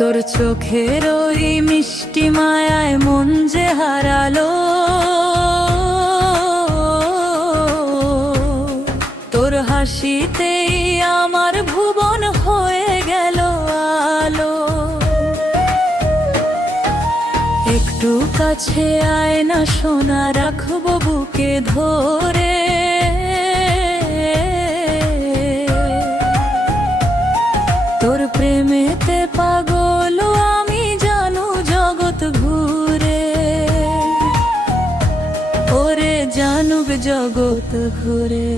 তোর চোখের ওই মিষ্টি মায়ায় মন যে হারালো, তোর হাসিতেই আমার ভুবন হয়ে গেল আলো। একটু কাছে আয় না সোনা, রাখবো বুকে ধরে, তোর প্রেমেতে পাগল আমি জানু জগৎ ঘুরে। ওরে জানুক জগৎ ঘুরে,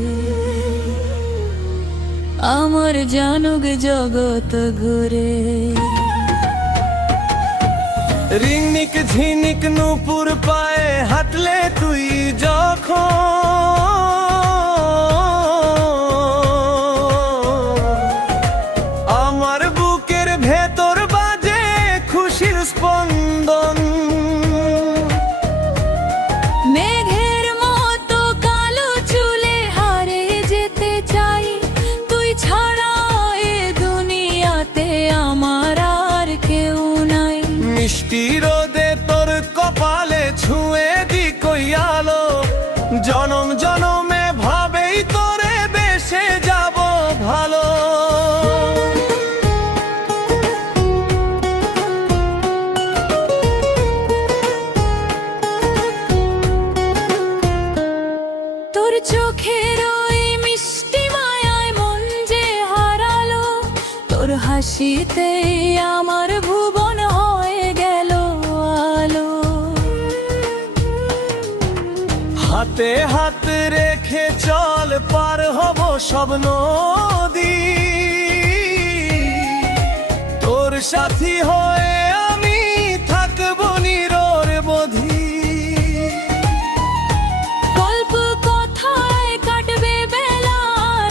আমার জানুক জগৎ ঘুরে। রিংনিক ঝিনিক নূপুর পায়ে হাঁটলে তুই যখন, আমার বুকের ভেতর বাজে খুশির স্পন্দন। মেঘের মতো কালো চুলে হারিয়ে যেতে চাই, তুই ছাড়া এ দুনিয়াতে আমার আর কেউ নাই। মিষ্টি রোদে তোর কপালে ছুঁয়ে দি কই আলো, জনম জনমে ভাবেই তোরে বেসে যাব ভালো। তোর চোখের ওই মিষ্টি মায়ায় মন যে হারালো, তোর হাসিতেই আমার ভুবন হয়ে গেল আলো। হাতে হাত রেখে চল পার হব সব নদী, তোর সাথী হয়ে আমি থাকবো নিরোর বধি। গল্প কথায় কাটবে বেলা,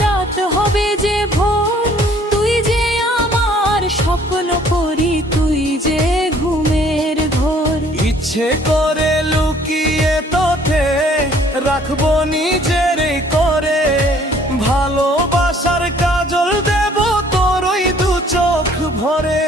রাত হবে যে ভোর, তুই যে আমার স্বপ্ন করি, তুই যে ঘুমের ঘোর। ইচ্ছে করে লুকিয়ে তোতে রাখবো নিজের করে, ভালোবাসার কাজল দেব তোর ওই দু চোখ ভরে।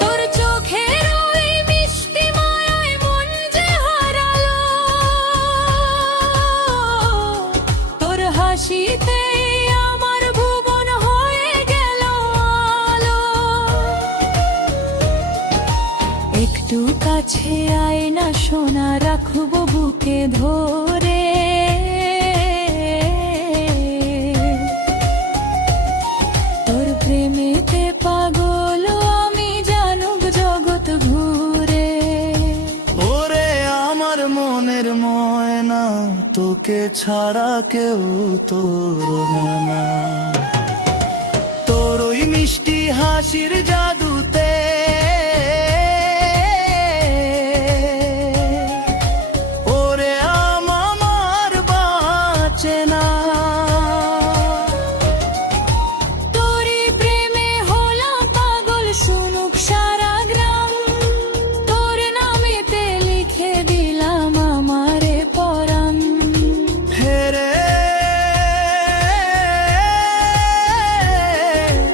তোর চোখের ওই মিষ্টি মায়ায় মন যে হারালো, তোর হাসিতে আমার ভুবন হয়ে গেল আলো। একটু কাছে আয় না সোনা, রাখবো বুকে ধরে, তোর প্রেমেতে পাগল আমি জানুক জগৎ ঘুরে। ওরে আমার মনের ময়না, তোকে ছাড়া কেউ তোর না। তোর ওই মিষ্টি হাসির জাদুতে ওরে আমার বাঁচে না। তোরই প্রেমে হলাম পাগল, শুনুক সারা গ্রাম, তোর নামেতে লিখে দিলাম আমারে পরাণ। হেরে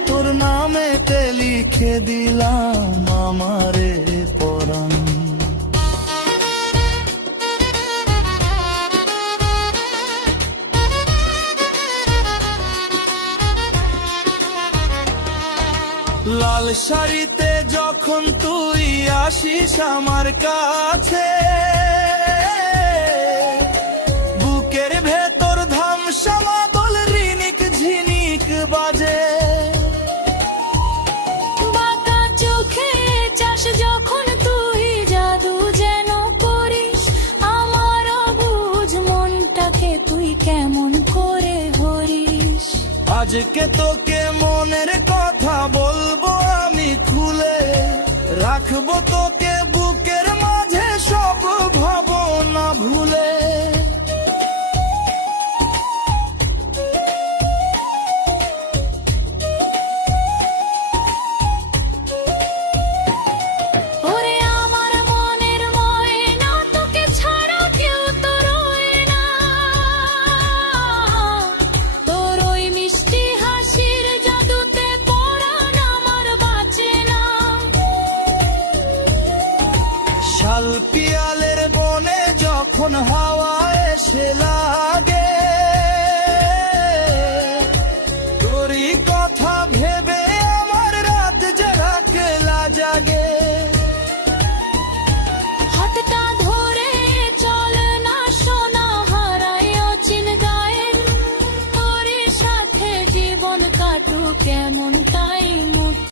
তোর নামেতে লিখে দিলাম আমারে পরাণ। লাল শাড়িতে যখন তুই আসিস আমার কাছে, বুকের ভেতর ধামসা মাদল রিনিক ঝিনিক বাজে। বাঁকা চোখে চাষ যখন তুই জাদু যেন করিস, আমার অবুঝ মনটাকে তুই কেমন করে হরিস। আজকে তোকে মনের কথা বলবো আমি খুলে, রাখবো তোকে বুকের মাঝে সব ভাবনা ভুলে। ওরে আমার মনের ময়না, তোকে ছাড়া কেউ পিয়ালের বনে যখন হাওয়া এসে লাগে